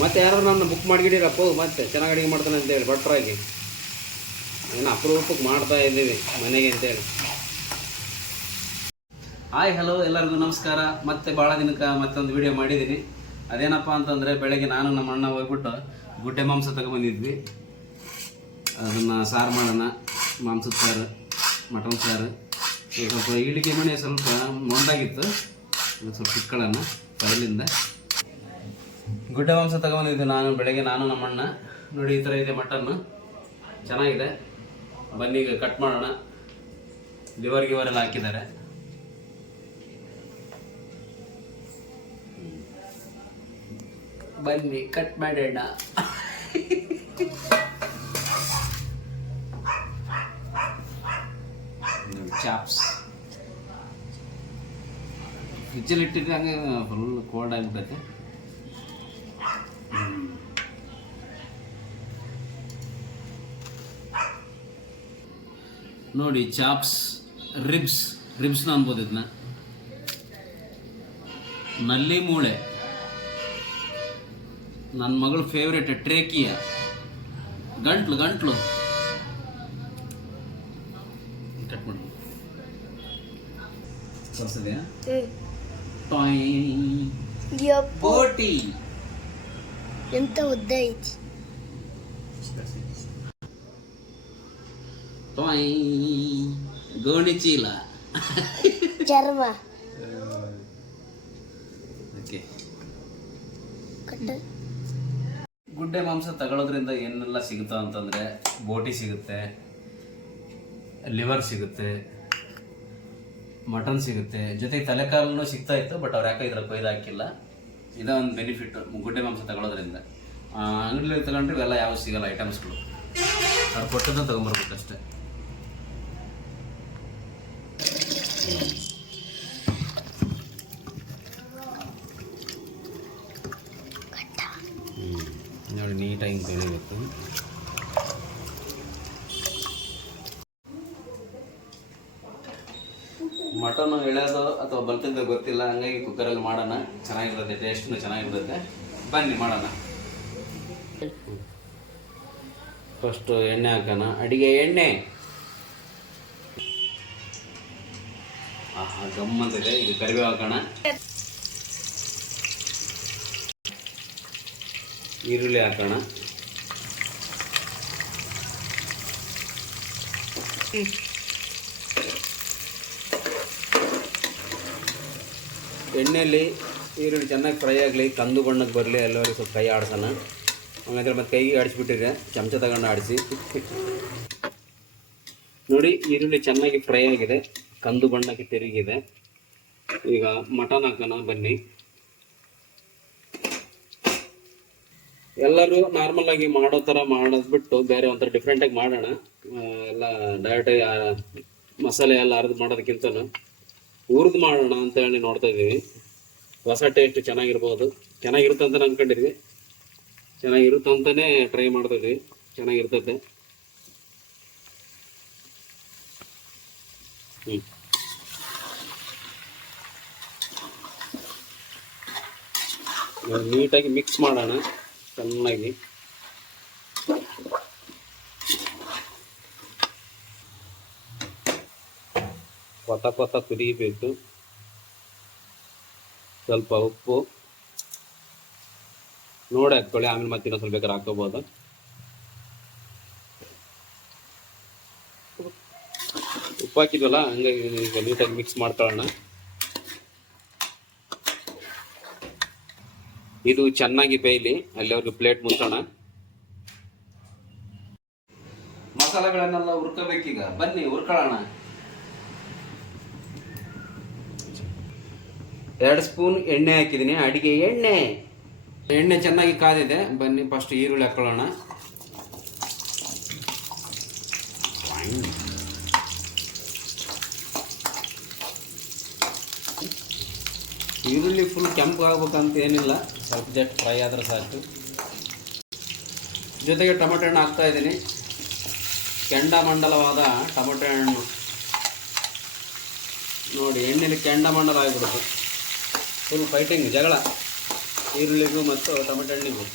ಮತ್ತೆ ಯಾರು ನನ್ನ ಬುಕ್ ಮಾಡಿಗಿಡಿರಪ್ಪ ಮತ್ತೆ ಚೆನ್ನಾಗಿ ಅಡುಗೆ ಮಾಡ್ತಾನೆ ಅಂತೇಳಿ, ಭಟ್ರಾಗಿ. ಏನು ಅಪರೂಪಕ್ಕೆ ಮಾಡ್ತಾ ಇದ್ದೀವಿ, ಮನೆಗೆ ಅಂತೇಳಿ. ಹಾಯ್ ಹಲೋ ಎಲ್ಲರಿಗೂ ನಮಸ್ಕಾರ. ಮತ್ತೆ ಭಾಳ ದಿನಕ್ಕೆ ಮತ್ತೊಂದು ವಿಡಿಯೋ ಮಾಡಿದ್ದೀನಿ. ಅದೇನಪ್ಪ ಅಂತಂದರೆ, ಬೆಳಗ್ಗೆ ನಾನು ನಮ್ಮ ಅಣ್ಣ ಹೋಗ್ಬಿಟ್ಟು ಗುಡ್ಡೆ ಮಾಂಸ ತಗೊಬಂದಿದ್ವಿ ಅದನ್ನು ಸಾರು ಮಾಡೋಣ, ಮಾಂಸದ ಸಾರು, ಮಟನ್ ಸಾರು. ಈಗ ಸ್ವಲ್ಪ ಇಳಿಕೆ ಮನೆ ಸ್ವಲ್ಪ ಮೊಂಡಾಗಿತ್ತು ಸ್ವಲ್ಪ ಇಕ್ಕಳನ್ನು ಕೈಲಿಂದ ಗುಡ್ಡೆ ಮಾಂಸ ತಗೊಂಡಿದ್ದೆ ನಾನು, ಬೆಳಗ್ಗೆ ನಾನು, ನಮ್ಮಣ್ಣ. ನೋಡಿ, ಈ ಥರ ಇದೆ ಮಟನ್ನು. ಚೆನ್ನಾಗಿದೆ. ಬನ್ನಿ, ಈಗ ಕಟ್ ಮಾಡೋಣ. ಲಿವರ್ ಗಿವರ್ ಎಲ್ಲ ಹಾಕಿದ್ದಾರೆ. ಬನ್ನಿ ಕಟ್ ಮಾಡೋಣ. ಚಾಪ್ಸ್. ಫ್ರಿಜ್ಜಲ್ಲಿ ಇಟ್ಟಿದ್ರೆ ಹಂಗೆ ಫುಲ್ ಕೋಲ್ಡ್ ಆಗಿಬಿಟ್ಟೈತೆ ನೋಡಿ ಚಾಪ್ಸ್ ರಿಬ್ಸ್ ರಿಬ್ಸ್ನ ಅನ್ಬೋದು ಇದನ್ನ ನಲ್ಲಿ ಮೂಳೆ. ನನ್ನ ಮಗಳ ಫೇವ್ರೇಟ್ ಟ್ರೇಕಿಯ. ಗಂಟ್ಲು ಗಂಟ್ಲು. ಕಟ್ ಮಾಡಿ. ಬೋಟಿ ಎಂತ ಉದ್ದ ಐತಿ. ಗೋಣಿ ಚೀಲ ಚರ್ಮ. ಓಕೆ. ಗುಡ್ಡೆ ಮಾಂಸ ತಗೊಳ್ಳೋದ್ರಿಂದ ಏನೆಲ್ಲ ಸಿಗುತ್ತಾ ಅಂತಂದರೆ ಬೋಟಿ ಸಿಗುತ್ತೆ ಲಿವರ್ ಸಿಗುತ್ತೆ ಮಟನ್ ಸಿಗುತ್ತೆ. ಜೊತೆಗೆ ತಲೆಕಾಲೂ ಸಿಗ್ತಾ ಇತ್ತು ಬಟ್ ಅವ್ರು ಯಾಕೆ ಇದ್ರ ಕೊಯ್ದು ಹಾಕಿಲ್ಲ. ಇದೋ ಒಂದು ಬೆನಿಫಿಟ್ ಗುಡ್ಡೆ ಮಾಂಸ ತಗೊಳ್ಳೋದ್ರಿಂದ ಅಂಗಡಿಯಲ್ಲಿ ತಗೊಂಡ್ರೆ ಇವೆಲ್ಲ ಯಾವ ಸಿಗಲ್ಲ ಐಟಮ್ಸ್ಗಳು ಅವ್ರು ಕೊಟ್ಟದ್ದು ತೊಗೊಂಬರ್ಬೇಕಷ್ಟೆ ನೋಡಿ ತೊಳಿಬೇಕು ಮಟನ್ ಎಳೆಯೋದು ಅಥವಾ ಬಲ್ತಿದ್ದು ಗೊತ್ತಿಲ್ಲ, ಹಂಗಾಗಿ ಕುಕ್ಕರಲ್ಲಿ ಮಾಡೋಣ. ಚೆನ್ನಾಗಿರುತ್ತೆ ಟೇಸ್ಟ್ನು ಚೆನ್ನಾಗಿರುತ್ತೆ. ಬನ್ನಿ, ಮಾಡೋಣ. ಫಸ್ಟು ಎಣ್ಣೆ ಹಾಕೋಣ. ಅಡಿಗೆ ಎಣ್ಣೆ. ಆಹಾ ಗಮ್ಮಂತಿದೆ ಈಗ ಕರಿಬೇವು ಹಾಕೋಣ. ಈರುಳ್ಳಿ ಹಾಕೋಣ. ಎಣ್ಣೆಯಲ್ಲಿ ಈರುಳ್ಳಿ ಚೆನ್ನಾಗಿ ಫ್ರೈ ಆಗಲಿ ಕಂದು ಬಣ್ಣಕ್ಕೆ ಬರಲಿ ಎಲ್ಲವರೆಗೂ ಸ್ವಲ್ಪ ಕೈ ಆಡ್ಸೋಣ. ಹಂಗಂದ್ರೆ ಮತ್ತೆ ಕೈಗೆ ಆಡಿಸ್ಬಿಟ್ಟಿದ್ರೆ ಚಮಚ ತಗೊಂಡು ಆಡಿಸಿ. ನೋಡಿ, ಈರುಳ್ಳಿ ಚೆನ್ನಾಗಿ ಫ್ರೈ ಆಗಿದೆ, ಕಂದು ಬಣ್ಣಕ್ಕೆ ತಿರುಗಿದೆ. ಈಗ ಮಟನ್ ಹಾಕೋಣ, ಬನ್ನಿ. ಎಲ್ಲರೂ ನಾರ್ಮಲ್ ಆಗಿ ಮಾಡೋ ತರ ಮಾಡೋದು ಬಿಟ್ಟು ಬೇರೆ ಒಂಥರ ಡಿಫ್ರೆಂಟಾಗಿ ಮಾಡೋಣ. ಎಲ್ಲ ಡೈರೆಕ್ಟ್ ಮಸಾಲೆ ಎಲ್ಲ ಅರ್ದು ಮಾಡೋದಕ್ಕಿಂತ ಹುರಿದು ಮಾಡೋಣ ಅಂತ ಹೇಳಿ ನೋಡ್ತಾ ಇದ್ದೀವಿ. ಹೊಸ ಟೇಸ್ಟ್ ಚೆನ್ನಾಗಿರ್ಬೋದು. ಚೆನ್ನಾಗಿರುತ್ತೆ ಅಂತ ಅನ್ಕೊಂಡಿದ್ವಿ. ಚೆನ್ನಾಗಿರುತ್ತೆ ಅಂತಲೇ ಟ್ರೈ ಮಾಡ್ತಾ ಇದ್ವಿ. ಚೆನ್ನಾಗಿರ್ತೈತೆ ಹ್ಞೂ ನೀಟಾಗಿ ಮಿಕ್ಸ್ ಮಾಡೋಣ. ಚೆನ್ನಾಗಿ. ಕೊತ ಕೊತ ಕುದಿಬೇಕು ಸ್ವಲ್ಪ ಉಪ್ಪು. ನೋಡಿ ಹಾಕ್ಕೊಳ್ಳಿ, ಆಮೇಲೆ ಮತ್ತೆ ಇನ್ನೊಂದು ಸ್ವಲ್ಪ ಬೇಕಾದ್ರೆ ಹಾಕೋಬೋದು ಉಪ್ಪು ಹಾಕಿದ್ವಲ್ಲ, ಹಂಗಾಗಿ ನೀಟಾಗಿ ಮಿಕ್ಸ್ ಮಾಡ್ಕೊಳ್ಳೋಣ. ಇದು ಚೆನ್ನಾಗಿ ಬೇಯಲಿ ಅಲ್ಲಿವರೆಗೂ ಪ್ಲೇಟ್ ಮುಚ್ಚೋಣ. ಮಸಾಲೆಗಳನ್ನೆಲ್ಲ ಹುರ್ಕೋಬೇಕೀಗ. ಬನ್ನಿ, ಹುರ್ಕೊಳ್ಳೋಣ. ಎರಡು ಸ್ಪೂನ್ ಎಣ್ಣೆ ಹಾಕಿದ್ದೀನಿ, ಅಡಿಗೆ ಎಣ್ಣೆ. ಎಣ್ಣೆ ಚೆನ್ನಾಗಿ ಕಾದಿದೆ. ಬನ್ನಿ ಫಸ್ಟ್ ಈರುಳ್ಳಿ ಹಾಕೊಳ್ಳೋಣ. ಈರುಳ್ಳಿ ಫುಲ್ ಕೆಂಪು ಆಗ್ಬೇಕಂತ ಏನಿಲ್ಲ. ಸ್ವಲ್ಪ ಜಟ್ ಫ್ರೈ ಆದರೆ ಸಾಕು. ಜೊತೆಗೆ ಟೊಮೆಟೊ ಹಣ್ಣು ಹಾಕ್ತಾ ಇದ್ದೀನಿ. ಕೆಂಡಮಂಡಲವಾದ ಟೊಮೆಟೊ ಹಣ್ಣು. ನೋಡಿ, ಎಣ್ಣೆಲಿ ಕೆಂಡಮಂಡಲ ಆಗಿಬಿಡುತ್ತೆ. ಫುಲ್ ಫೈಟಿಂಗ್ ಜಗಳ. ಈರುಳ್ಳಿಗೂ ಮತ್ತು ಟೊಮೆಟೊ ಹಣ್ಣಿಗೂ.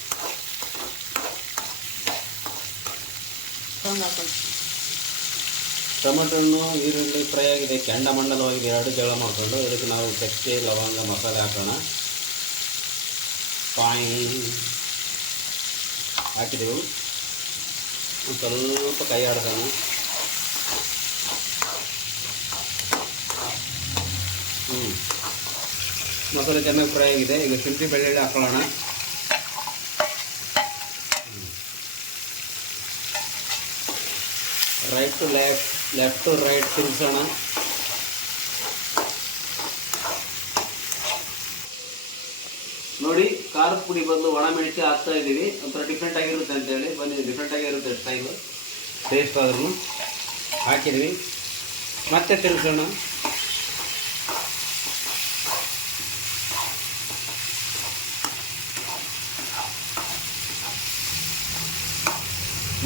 ಟೊಮೆಟೊ ಹಣ್ಣು ಈರುಳ್ಳಿ ಫ್ರೈ ಆಗಿದೆ, ಕೆಂಡ ಮಂಡಲವಾಗಿದೆ, ಎರಡು ಜಗಳ ಮಾಡಿಕೊಂಡು ಇದಕ್ಕೆ ನಾವು ಚಕ್ಕೆ, ಲವಂಗ, ಮಸಾಲೆ ಹಾಕೋಣ. ಕಾಯಿ ಹಾಕಿದೆವು. ಸ್ವಲ್ಪ ಕೈ ಆಡ್ಸೋಣ. ಹ್ಞೂ ಮಸಾಲೆ ಚೆನ್ನಾಗಿ ಫ್ರೈ ಆಗಿದೆ. ಈಗ ಶುಂಠಿ ಬೆಳ್ಳುಳ್ಳಿ ಹಾಕೊಳ್ಳೋಣ right to left left to right ತಿರುಗಿಸೋಣ ನೋಡಿ ಖಾರದ ಪುಡಿ ಬದಲು ಒಣ ಮೆಣಸಿ ಹಾಕ್ತಾ ಇದ್ದೀವಿ. ಒಂಥರ ಡಿಫ್ರೆಂಟ್ ಆಗಿರುತ್ತೆ ಅಂತೇಳಿ ಬನ್ನಿ ಡಿಫ್ರೆಂಟ್ ಆಗಿರುತ್ತೆ ಸ್ಟೈಲು ಟೇಸ್ಟ್ ಆದ್ರೂ ಹಾಕಿದ್ವಿ ಮತ್ತೆ ತಿರ್ಗಿಸೋಣ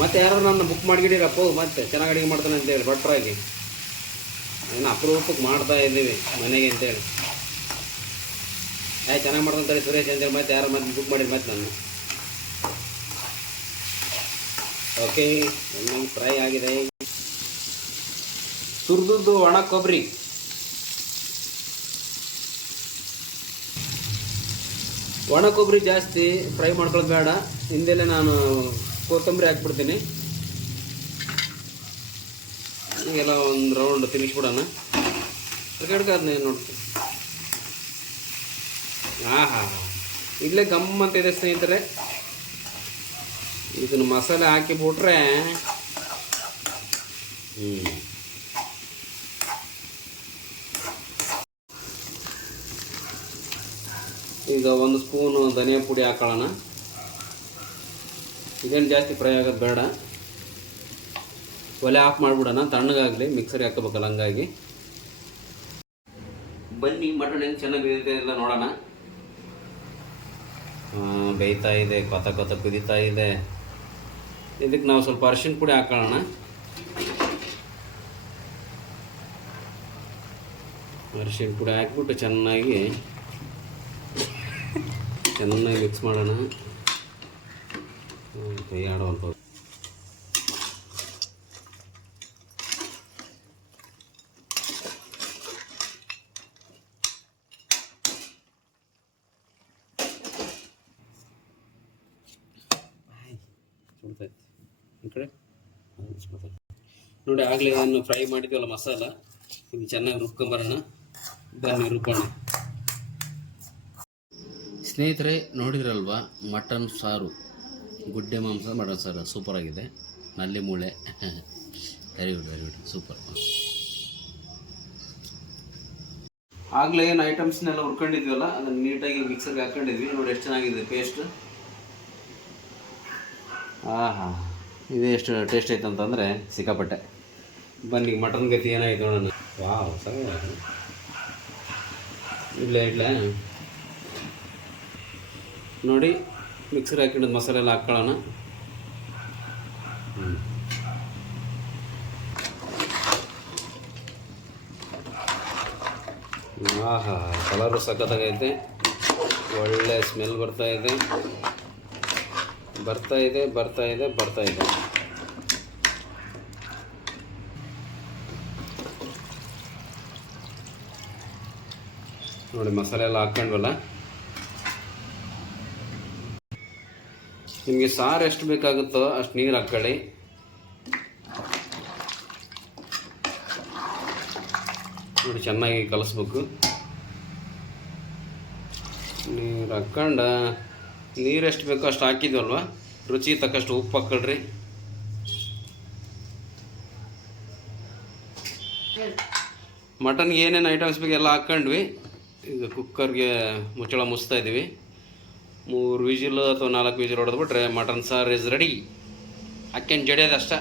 ಮತ್ತೆ ಯಾರು ನನ್ನ ಬುಕ್ ಮಾಡಿಗಿಡಿರಪ್ಪ ಮತ್ತೆ ಚೆನ್ನಾಗಿ ಅಡುಗೆ ಮಾಡ್ತಾನೆ ಅಂತೇಳಿ ಭಟ್ರಾಗಿ. ಏನು ಅಪರೂಪಕ್ಕೆ ಮಾಡ್ತಾ ಇದ್ದೀವಿ ಮನೆಗೆ ಅಂತೇಳಿ ಆಯ್ತು ಚೆನ್ನಾಗಿ ಮಾಡ್ಕೊಂತಾರೆ ಸುರೇಶ್ ಅಂತೇಳಿ ಮತ್ತೆ ಯಾರು ಮತ್ತೆ ಬುಕ್ ಮಾಡಿರಿ ಮತ್ತೆ ನಾನು. ಓಕೆ ಚೆನ್ನಾಗಿ ಫ್ರೈ ಆಗಿದೆ. ಸುರಿದುದ್ದು ಒಣ ಕೊಬ್ಬರಿ ಒಣ ಕೊಬ್ಬರಿ ಜಾಸ್ತಿ ಫ್ರೈ ಮಾಡ್ಕೊಳ್ಳೋದು ಬೇಡ. ಹಿಂದೆಲೆ ನಾನು ಕೊತ್ತಂಬರಿ ಹಾಕ್ಬಿಡ್ತೀನಿ. ಹೀಗೆಲ್ಲ ಒಂದು ರೌಂಡ್ ತಿನ್ನಿಸ್ಬಿಡೋಣ ಕಡ್ಕ ಅದನ್ನ ನೋಡ್ತೀನಿ ಹಾಂ ಹಾಂ ಇಲ್ಲೇ ಗಮ್ ಅಂತ ಇದೆ ಸ್ನೇಹಿತರೆ. ಇದನ್ನು ಮಸಾಲೆ ಹಾಕಿಬಿಟ್ರೆ ಹ್ಞೂ ಈಗ ಒಂದು ಸ್ಪೂನು ಧನಿಯಾ ಪುಡಿ ಹಾಕೊಳ್ಳೋಣ. ಇದೇನು ಜಾಸ್ತಿ ಫ್ರೈ ಆಗೋದು ಬೇಡ. ಒಲೆ ಆಫ್ ಮಾಡಿಬಿಡೋಣ, ತಣ್ಣಗಾಗಲಿ ಮಿಕ್ಸರ್ ಹಾಕೋಬೇಕಲ್ಲ ಹಂಗಾಗಿ. ಬನ್ನಿ ಮಟನ್ ಹೆಂಗೆ ಚೆನ್ನಾಗಿ ಇಲ್ಲ ನೋಡೋಣ. ಬೇಯ್ತಾ ಇದೆ, ಕೊತ ಕೊತ ಕುದೀತಾ ಇದೆ. ಇದಕ್ಕೆ ನಾವು ಸ್ವಲ್ಪ ಅರ್ಶಿನ ಪುಡಿ ಹಾಕೊಳ್ಳೋಣ. ಅರ್ಶಿನ ಪುಡಿ ಹಾಕ್ಬಿಟ್ಟು ಚೆನ್ನಾಗಿ ಚೆನ್ನಾಗಿ ಮಿಕ್ಸ್ ಮಾಡೋಣ. ಕೈ ಆಡುವಂಥದ್ದು. ಈ ಕಡೆ. ನೋಡಿ ಆಗಲೇ ನಾನು ಫ್ರೈ ಮಾಡಿದ್ವಲ್ಲ ಮಸಾಲ ಇದು ಚೆನ್ನಾಗಿ ರುಬ್ಕೊಂಬರೋಣ ಬನ್ನಿ ರುಬ್ಬೋಣ ಸ್ನೇಹಿತರೆ ನೋಡಿದ್ರಲ್ವಾ ಮಟನ್ ಸಾರು ಗುಡ್ಡೆ ಮಾಂಸ ಮಾಡೋದು ಸರ್ ಸೂಪರ್ ಆಗಿದೆ. ನಲ್ಲಿ ಮೂಳೆ. Very good very good super ಆಗಲೇ ಏನು ಐಟಮ್ಸ್ನೆಲ್ಲ ಹುರ್ಕೊಂಡಿದ್ವಲ್ಲ, ಅದನ್ನು ನೀಟಾಗಿ ಮಿಕ್ಸರ್ಗೆ ಹಾಕೊಂಡಿದ್ವಿ. ನೋಡಿ ಎಷ್ಟು ಚೆನ್ನಾಗಿದೆ ಪೇಸ್ಟ್ ಆಹಾ, ಇದು ಎಷ್ಟು ಟೇಸ್ಟ್ ಐತೆ ಅಂತಂದರೆ ಸಿಕ್ಕಾಪಟ್ಟೆ. ಬನ್ನಿ ಮಟನ್ ಗತಿ ಏನಾಯ್ತು ನೋಡೋಣ. ವಾವ್ ಸರಿ. ಇಡ್ಲೇ ಇಡ್ಲೇ. ನೋಡಿ ಮಿಕ್ಸರ್ ಹಾಕಿಡೋದು ಮಸಾಲೆ ಎಲ್ಲ ಹಾಕ್ಕೊಳ್ಳೋಣ. ಆಹಾ, ಕಲರು ಸಖತ್ತಾಗೈತೆ. ಒಳ್ಳೆ ಸ್ಮೆಲ್ ಬರ್ತಾ ಇದೆ ಬರ್ತಾ ಇದೆ ಬರ್ತಾ ಇದೆ ಬರ್ತಾ ಇದೆ ನೋಡಿ, ಮಸಾಲೆ ಎಲ್ಲ ಹಾಕ್ಕೊಂಡ್ವಲ್ಲ ನಿಮಗೆ ಸಾರು ಎಷ್ಟು ಬೇಕಾಗುತ್ತೋ ಅಷ್ಟು ನೀರು ಹಾಕ್ಕೊಳ್ಳಿ. ನೋಡಿ, ಚೆನ್ನಾಗಿ ಕಲಿಸ್ಬೇಕು. ನೀರು ಹಾಕ್ಕೊಂಡು, ನೀರು ಎಷ್ಟು ಬೇಕೋ ಅಷ್ಟು ಹಾಕಿದ್ವಲ್ವ ರುಚಿ ತಕ್ಕಷ್ಟು ಉಪ್ಪು ಹಾಕ್ಕೊಳ್ರಿ. ಮಟನ್ಗೆ ಏನೇನು ಐಟಮ್ಸ್ ಬೇಕು ಎಲ್ಲ ಹಾಕ್ಕೊಂಡ್ವಿ. ಈಗ ಕುಕ್ಕರ್ಗೆ ಮುಚ್ಚಳ ಮುಚ್ತಾ ಇದ್ದೀವಿ ಮೂರು ವಿಜಿಲ್ ಅಥವಾ ನಾಲ್ಕು ವಿಜಿಲ್ ಹೊಡೆದ್ಬಿಟ್ರೆ ಮಟನ್ ಸಾರು ಇಸ್ ರೆಡಿ ಅಕ್ಕೇನು ಜಡಿಯೋದು ಅಷ್ಟೇ.